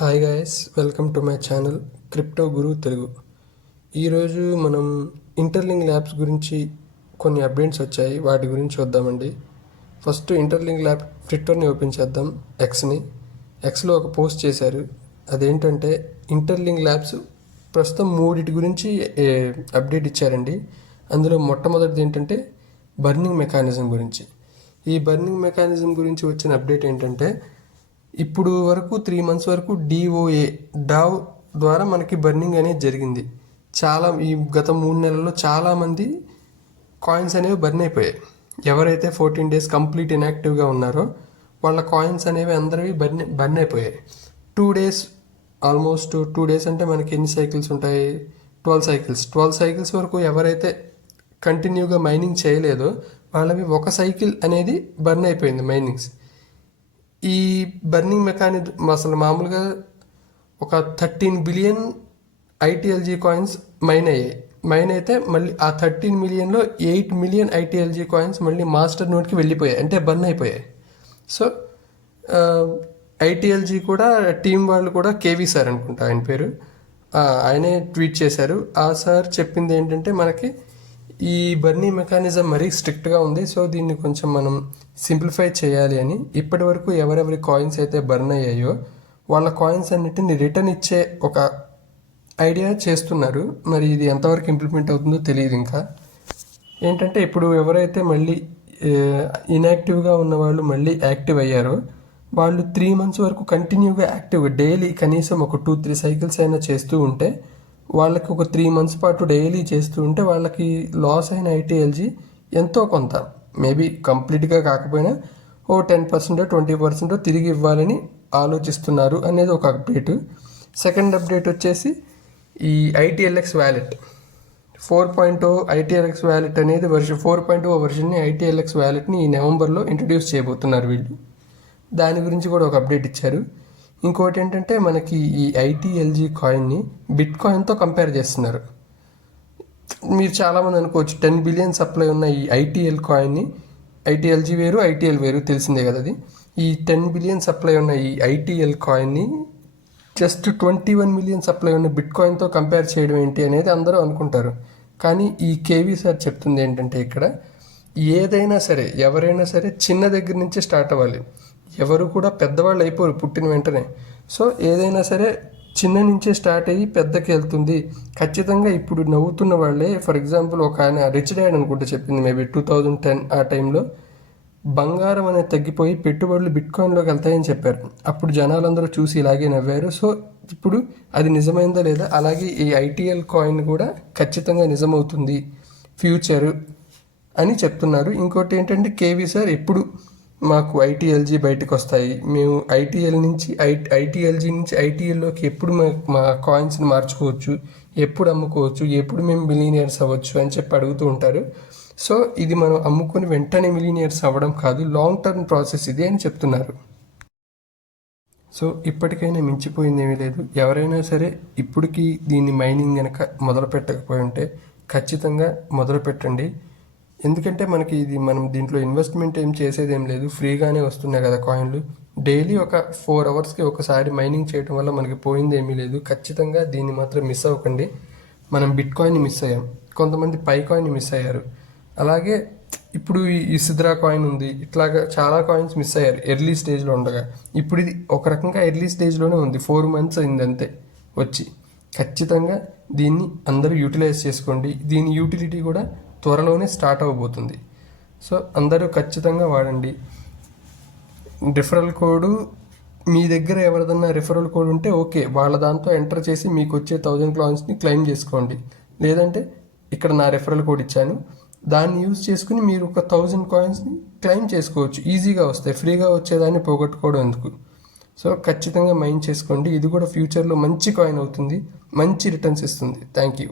Hi guys, welcome to my channel crypto guru Telugu. ఈరోజు మనం interlink labs గురించి కొన్ని అప్డేట్స్ వచ్చాయి, వాటి గురించి చూద్దామండి. ఫస్ట్ ఇంటర్లింక్ ల్యాబ్ ట్విట్టర్ని ఓపెన్ చేద్దాం. ఎక్స్లో ఒక పోస్ట్ చేశారు. అదేంటంటే ఇంటర్లింక్ ల్యాబ్స్ ప్రస్తుతం మూడిటి గురించి అప్డేట్ ఇచ్చారండి. అందులో మొట్టమొదటిది ఏంటంటే బర్నింగ్ మెకానిజం గురించి. ఈ బర్నింగ్ మెకానిజం గురించి వచ్చిన అప్డేట్ ఏంటంటే ఇప్పుడు వరకు 3 months వరకు డావ్ ద్వారా మనకి బర్నింగ్ అనేది జరిగింది. ఈ గత 3 నెలల్లో చాలామంది కాయిన్స్ అనేవి బర్న్ అయిపోయాయి. ఎవరైతే 14 days కంప్లీట్ ఇన్యాక్టివ్గా ఉన్నారో వాళ్ళ కాయిన్స్ అనేవి అందరివి బర్న్ అయిపోయాయి. 2 days, ఆల్మోస్ట్ 2 days అంటే మనకి ఎన్ని సైకిల్స్ ఉంటాయి? 12 సైకిల్స్ వరకు ఎవరైతే కంటిన్యూగా మైనింగ్ చేయలేదో వాళ్ళవి ఒక సైకిల్ అనేది బర్న్ అయిపోయింది మైనింగ్స్. ఈ బర్నింగ్ మెకానిజం అసలు మామూలుగా ఒక 13 బిలియన్ ఐటీఎల్జీ కాయిన్స్ మైన్ అయితే మళ్ళీ ఆ 13 మిలియన్లో 8 మిలియన్ ఐటీఎల్జీ కాయిన్స్ మళ్ళీ మాస్టర్ నోట్కి వెళ్ళిపోయాయి, అంటే బర్న్ అయిపోయాయి. సో ఐటీఎల్జీ కూడా టీం వాళ్ళు కూడా కేవీ సార్ అనుకుంటా ఆయన పేరు, ఆయనే ట్వీట్ చేశారు. ఆ సార్ చెప్పింది ఏంటంటే మనకి ఈ బర్నింగ్ మెకానిజం మరీ స్ట్రిక్ట్గా ఉంది, సో దీన్ని కొంచెం మనం సింప్లిఫై చేయాలి అని. ఇప్పటి వరకు ఎవరెవరి కాయిన్స్ అయితే బర్న్ అయ్యాయో వాళ్ళ కాయిన్స్ అన్నిటిని రిటర్న్ ఇచ్చే ఒక ఐడియా చేస్తున్నారు. మరి ఇది ఎంతవరకు ఇంప్లిమెంట్ అవుతుందో తెలియదు. ఇంకా ఏంటంటే ఇప్పుడు ఎవరైతే మళ్ళీ ఇన్యాక్టివ్గా ఉన్న వాళ్ళు మళ్ళీ యాక్టివ్ అయ్యారో వాళ్ళు 3 months వరకు కంటిన్యూగా యాక్టివ్గా డైలీ కనీసం ఒక 2-3 సైకిల్స్ అయినా చేస్తూ ఉంటే వాళ్ళకి ఒక 3 months పాటు డైలీ చేస్తూ ఉంటే వాళ్ళకి లాస్ అయిన ఐటీఎల్జీ ఎంతో కొంత, మేబీ కంప్లీట్గా కాకపోయినా 10%, 20% తిరిగి ఇవ్వాలని ఆలోచిస్తున్నారు అనేది ఒక అప్డేట్. సెకండ్ అప్డేట్ వచ్చేసి ఈ ఐటీఎల్ఎక్స్ వ్యాలెట్ 4.0 ఐటీఎల్ఎక్స్ వ్యాలెట్ అనేది వర్షన్ 4.0 వర్షన్ని ఐటీఎల్ఎక్స్ వ్యాలెట్ని ఈ నవంబర్లో ఇంట్రడ్యూస్ చేయబోతున్నారు వీళ్ళు. దాని గురించి కూడా ఒక అప్డేట్ ఇచ్చారు. ఇంకోటి ఏంటంటే మనకి ఈ ఐటీఎల్జీ కాయిన్ని బిట్ కాయిన్తో కంపేర్ చేస్తున్నారు. మీరు చాలామంది అనుకోవచ్చు 10 బిలియన్ సప్లై ఉన్న ఈ ఐటీఎల్ కాయిన్ని, ఐటీఎల్జీ వేరు ఐటీఎల్ వేరు తెలిసిందే కదా అది. ఈ 10 బిలియన్ సప్లై ఉన్న ఈ ఐటీఎల్ కాయిన్ని జస్ట్ 21 మిలియన్ సప్లై ఉన్న బిట్ కాయిన్తో కంపేర్ చేయడం ఏంటి అనేది అందరూ అనుకుంటారు. కానీ ఈ కేవీ సార్ చెప్తుంది ఏంటంటే ఇక్కడ ఏదైనా సరే ఎవరైనా సరే చిన్న దగ్గర నుంచే స్టార్ట్ అవ్వాలి. ఎవరు కూడా పెద్దవాళ్ళు అయిపోరు పుట్టిన వెంటనే. సో ఏదైనా సరే చిన్న నుంచే స్టార్ట్ అయ్యి పెద్దకి వెళ్తుంది ఖచ్చితంగా. ఇప్పుడు నవ్వుతున్న వాళ్ళే, ఫర్ ఎగ్జాంపుల్ ఒక ఆయన రిచ్ డాడ్ అనుకుంటే చెప్పింది, మేబీ 2010 ఆ టైంలో బంగారం అనేది తగ్గిపోయి పెట్టుబడులు బిట్ కాయిన్లోకి వెళ్తాయని చెప్పారు. అప్పుడు జనాలందరూ చూసి ఇలాగే నవ్వారు. సో ఇప్పుడు అది నిజమైందా లేదా, అలాగే ఈ ఐటీఎల్ కాయిన్ కూడా ఖచ్చితంగా నిజమవుతుంది ఫ్యూచరు అని చెప్తున్నారు. ఇంకోటి ఏంటంటే కేవీ సార్ ఎప్పుడు మాకు ఐటీఎల్జీ బయటకు వస్తాయి, మేము ఐటీఎల్జీ నుంచి ఐటీఎల్లోకి ఎప్పుడు మా కాయిన్స్ని మార్చుకోవచ్చు, ఎప్పుడు అమ్ముకోవచ్చు, ఎప్పుడు మేము మిలీనియర్స్ అవ్వచ్చు అని చెప్పి అడుగుతూ ఉంటారు. సో ఇది మనం అమ్ముకొని వెంటనే మిలీనియర్స్ అవ్వడం కాదు, లాంగ్ టర్మ్ ప్రాసెస్ ఇది అని చెప్తున్నారు. సో ఇప్పటికైనా మించిపోయింది ఏమీ లేదు. ఎవరైనా సరే ఇప్పటికీ దీన్ని మైనింగ్ కనుక మొదలు పెట్టకపోయి ఉంటే ఖచ్చితంగా మొదలు పెట్టండి. ఎందుకంటే మనకి ఇది మనం దీంట్లో ఇన్వెస్ట్మెంట్ ఏం చేసేది ఏం లేదు, ఫ్రీగానే వస్తున్నాయి కదా కాయిన్లు. డైలీ ఒక 4 hours ఒకసారి మైనింగ్ చేయడం వల్ల మనకి పోయింది ఏమీ లేదు. ఖచ్చితంగా దీన్ని మాత్రం మిస్ అవ్వకండి. మనం బిట్ కాయిన్ని మిస్ అయ్యాం, కొంతమంది పై కాయిన్ని మిస్ అయ్యారు, అలాగే ఇప్పుడు ఈ సిద్రా కాయిన్ ఉంది, ఇట్లాగా చాలా కాయిన్స్ మిస్ అయ్యారు ఎర్లీ స్టేజ్లో ఉండగా. ఇప్పుడు ఇది ఒక రకంగా ఎర్లీ స్టేజ్లోనే ఉంది, 4 months అయింది అంతే వచ్చి. ఖచ్చితంగా దీన్ని అందరూ యూటిలైజ్ చేసుకోండి. దీని యూటిలిటీ కూడా త్వరలోనే స్టార్ట్ అవ్వబోతుంది. సో అందరూ ఖచ్చితంగా వాడండి. రిఫరల్ కోడ్ మీ దగ్గర ఎవరిదన్నా రిఫరల్ కోడ్ ఉంటే ఓకే, వాళ్ళ దాంతో ఎంటర్ చేసి మీకు వచ్చే 1000 కాయిన్స్ని క్లెయిమ్ చేసుకోండి. లేదంటే ఇక్కడ నా రిఫరల్ కోడ్ ఇచ్చాను, దాన్ని యూజ్ చేసుకుని మీరు ఒక 1000 కాయిన్స్ని క్లెయిమ్ చేసుకోవచ్చు, ఈజీగా వస్తాయి. ఫ్రీగా వచ్చేదాన్ని పోగొట్టుకోవడం ఎందుకు. సో ఖచ్చితంగా మైండ్ చేసుకోండి. ఇది కూడా ఫ్యూచర్లో మంచి కాయిన్ అవుతుంది, మంచి రిటర్న్స్ ఇస్తుంది. Thank you.